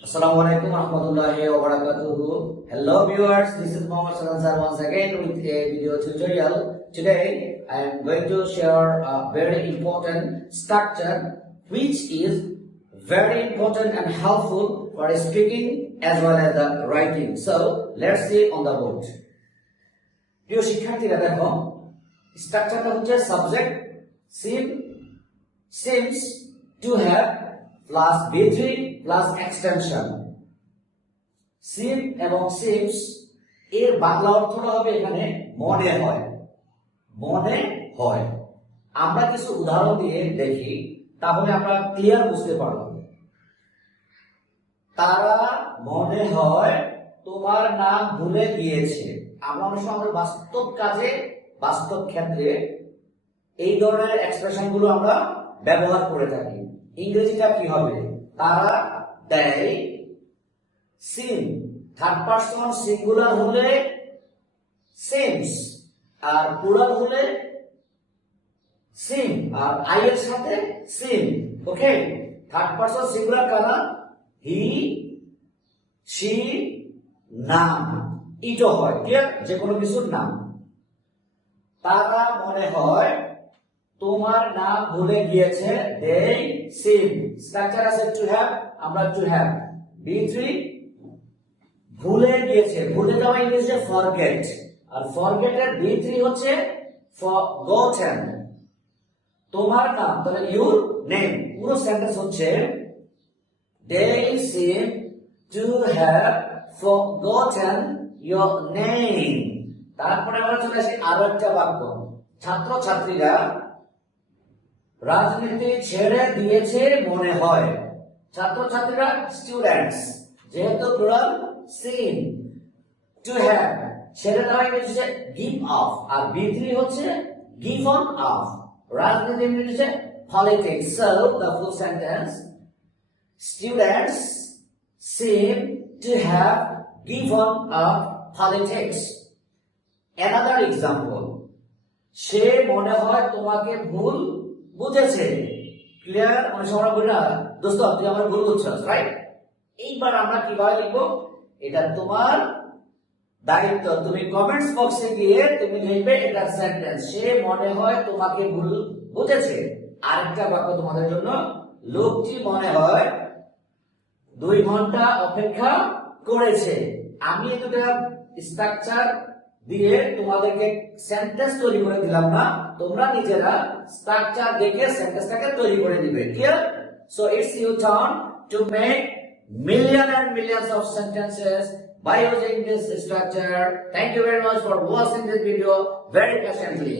Assalamualaikum warahmatullahi wabarakatuh. Hello viewers, this is Mohammed Sir once again with a video tutorial. Today I am going to share a very important structure which is very important and helpful for speaking as well as the writing. So let's see on the board. প্রিয় শিক্ষার্থীরা দেখো স্ট্রাকচারটা হচ্ছে subject seems to have plus B3 plus extension. সিম এবং seems এর বাংলা অর্থটা হবে এখানে মনে হয়। মনে হয় আমরা কিছু উদাহরণ দিয়ে দেখি, তাহলে আমরা ক্লিয়ার বুঝতে পারব। তারা মনে হয় তোমার নাম ভুলে গিয়েছে। আমরা অনেক সময় বাস্তব কাজে বাস্তব ক্ষেত্রে এই ধরনের এক্সপ্রেশন গুলো আমরা ব্যবহার করে থাকি। ইংরেজিটা কি হবে? তারা দেয় সিম, থার্ড পারসন সিঙ্গুলার হলে সিমস, আর প্লুরাল হলে সিম, আর আই এর সাথে সিম। ওকে, থার্ড পারসন সিঙ্গুলার কারা? হি, শি, নাম, ইটও হয়। ক্লিয়ার? যে কোনো কিছুর নাম। তারা মনে হয় তোমার নাম ভুলে গিয়েছে। they seem স্ট্রাকচার আছে টু হ্যাভ, আমরা টু হ্যাভ B3 ভুলে গিয়েছে। ভুলে যাওয়া ইংরেজিতে forget, আর forget এর B3 হচ্ছে forgotten। তোমার নাম, তাহলে your name। পুরো সেন্টেন্স হচ্ছে they seem to have forgotten your name। তারপরে আমরা চলে আসি আরো একটা বাক্য। ছাত্র ছাত্রীরা রাজনীতি ছেড়ে দিয়েছে মনে হয়। ছাত্রছাত্রীরা স্টুডেন্টস, যেহেতু প্লুরাল সিন, টু হ্যাভ ছেড়ে দেওয়া হচ্ছে গিভ অফ, আর B3 হচ্ছে গিভন অফ। রাজনীতি হচ্ছে politics. So the full sentence students seem to have given of politics. Another example, সে মনে হয় তোমাকে ভুল বুঝেছে। ক্লিয়ার? অনেক সময় বলি না দোস্ত তুই আমার ভুল বুঝছস, রাইট? এইবার আমরা কিভাবে লিখবো, এটা তোমার দায়িত্ব। তুমি কমেন্টস বক্সে গিয়ে তুমি লিখবে এটা সেন্টেন্স, সে মনে হয় তোমাকে ভুল বুঝেছে। আরেকটা বাক্য তোমাদের জন্য, লোকটি মনে হয় 2 ঘন্টা অপেক্ষা করেছে। আমি এটা স্ট্রাকচার দিয়ে তোমাদেরকে সেন্টেন্স তৈরি করে দিলাম না, তোমরা নিজেরা স্ট্রাকচার দেখে সেন্টেন্সটাকে তৈরি করে দিবে। Clear? So it's your turn to make millions and millions of sentences by using this structure. Thank you very much for watching this video very patiently.